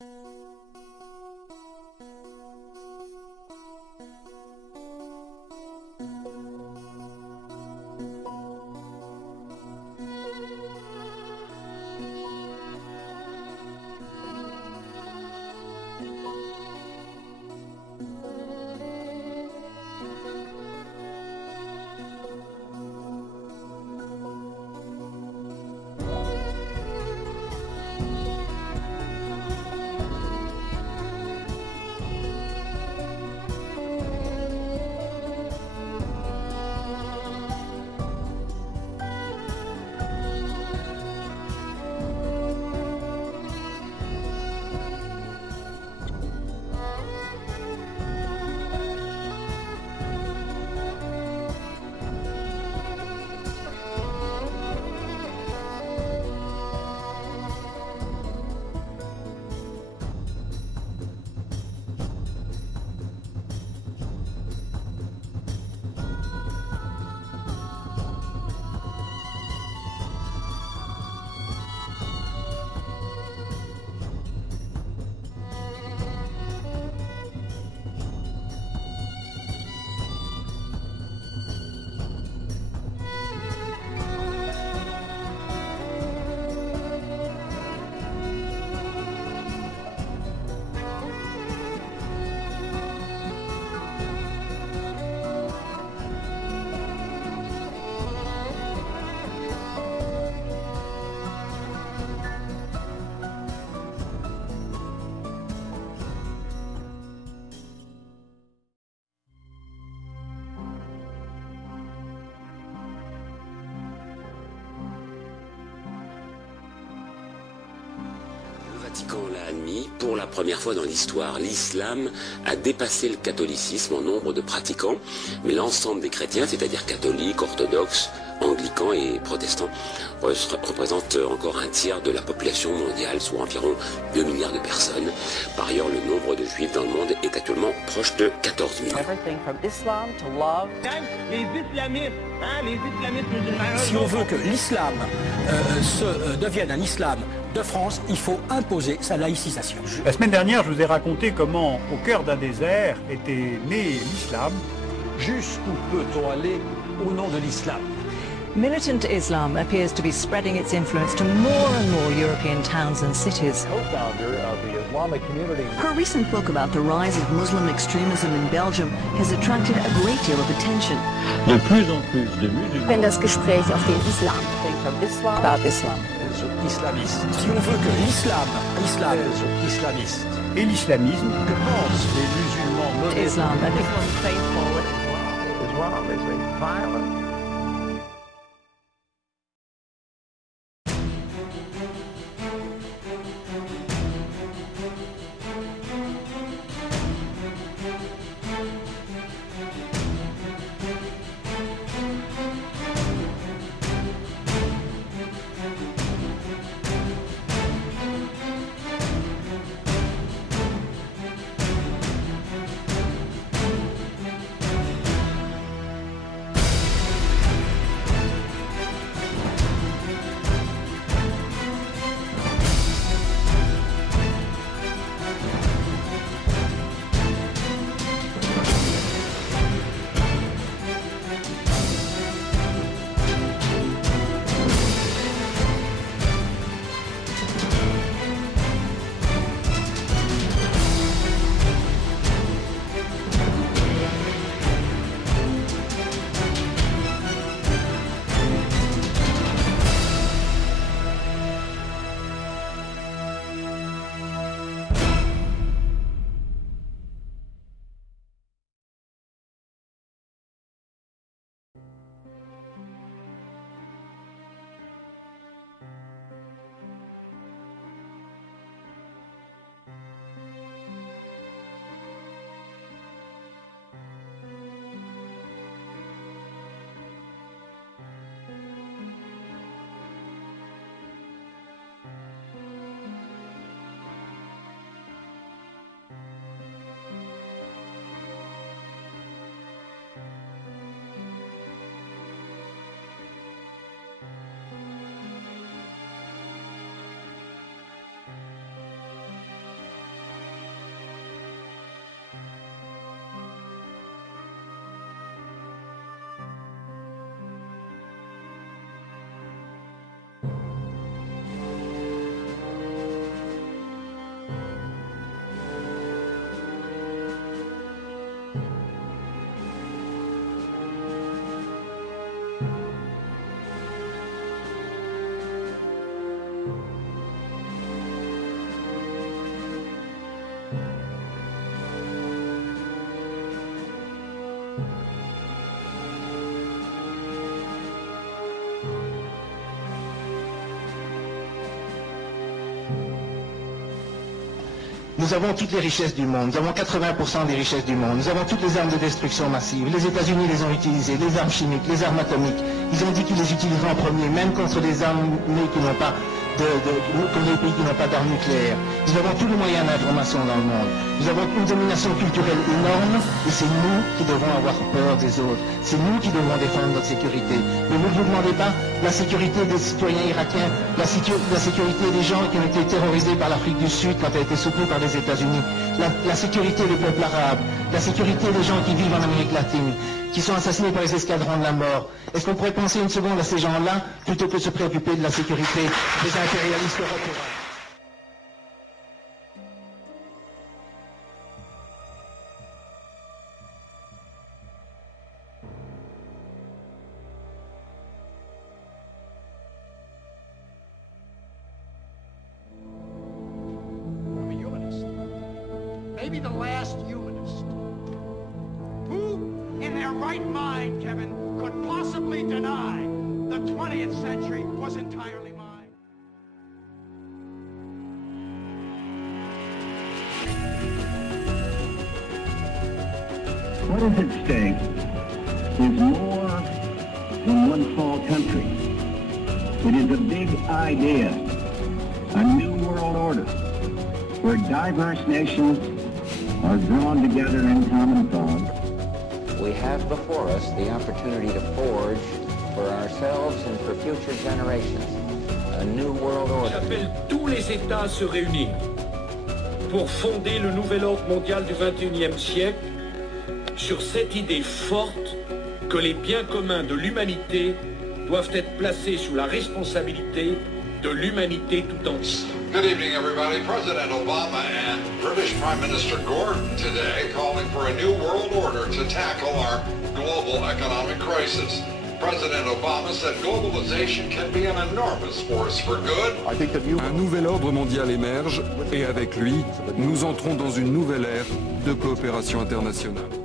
Le Vatican l'a admis, pour la première fois dans l'histoire, l'islam a dépassé le catholicisme en nombre de pratiquants, mais l'ensemble des chrétiens, c'est-à-dire catholiques, orthodoxes, anglicans et protestants, représentent encore un tiers de la population mondiale, soit environ 2 milliards de personnes. Par ailleurs, le nombre de juifs dans le monde est actuellement proche de 14 millions. Si on veut que l'islam devienne un islam de France, il faut imposer sa laïcisation. La semaine dernière, je vous ai raconté comment, au cœur d'un désert, était né l'islam. Jusqu'où peut-on aller au nom de l'islam? Militant Islam appears to be spreading its influence to more and more European towns and cities. Co-founder of the Islamic community. Her recent book about the rise of Muslim extremism in Belgium has attracted a great deal of attention. De plus en plus de musulmans. Wenn das Gespräch auf den Islam. About Islam. Islamiste. Si on veut que l'islam islamiste. Et l'islamisme, Que pensent les musulmans modérés? Islam. Islam is a violent Nous avons toutes les richesses du monde, nous avons 80% des richesses du monde, nous avons toutes les armes de destruction massive. Les États-Unis les ont utilisées, les armes chimiques, les armes atomiques. Ils ont dit qu'ils les utiliseraient en premier, même contre les armes qui n'ont pas contre les pays qui n'ont pas d'armes nucléaires. Nous avons tous les moyens d'information dans le monde. Nous avons une domination culturelle énorme et c'est nous qui devons avoir peur des autres. C'est nous qui devons défendre notre sécurité. Mais vous ne vous demandez pas la sécurité des citoyens irakiens, la sécurité des gens qui ont été terrorisés par l'Afrique du Sud quand elle a été soutenue par les États-Unis, la sécurité des peuples arabes, la sécurité des gens qui vivent en Amérique latine, qui sont assassinés par les escadrons de la mort. Est-ce qu'on pourrait penser une seconde à ces gens-là plutôt que de se préoccuper de la sécurité des impérialistes européens? Maybe the last humanist. Who, in their right mind, Kevin, could possibly deny the 20th century was entirely mine? What is at stake is more than one small country. It is a big idea, a new world order, where diverse nations are drawn together in common cause. We have before us the opportunity to forge for ourselves and for future generations a new world order. J'appelle tous les États à se réunir pour fonder le nouvel ordre mondial du XXIe siècle sur cette idée forte que les biens communs de l'humanité doivent être placés sous la responsabilité de l'humanité tout entière. Good evening, everybody. President Obama and British Prime Minister Gordon today calling for a new world order to tackle our global economic crisis. President Obama said globalization can be an enormous force for good. Un nouvel ordre mondial émerge et avec lui, nous entrons dans une nouvelle ère de coopération internationale.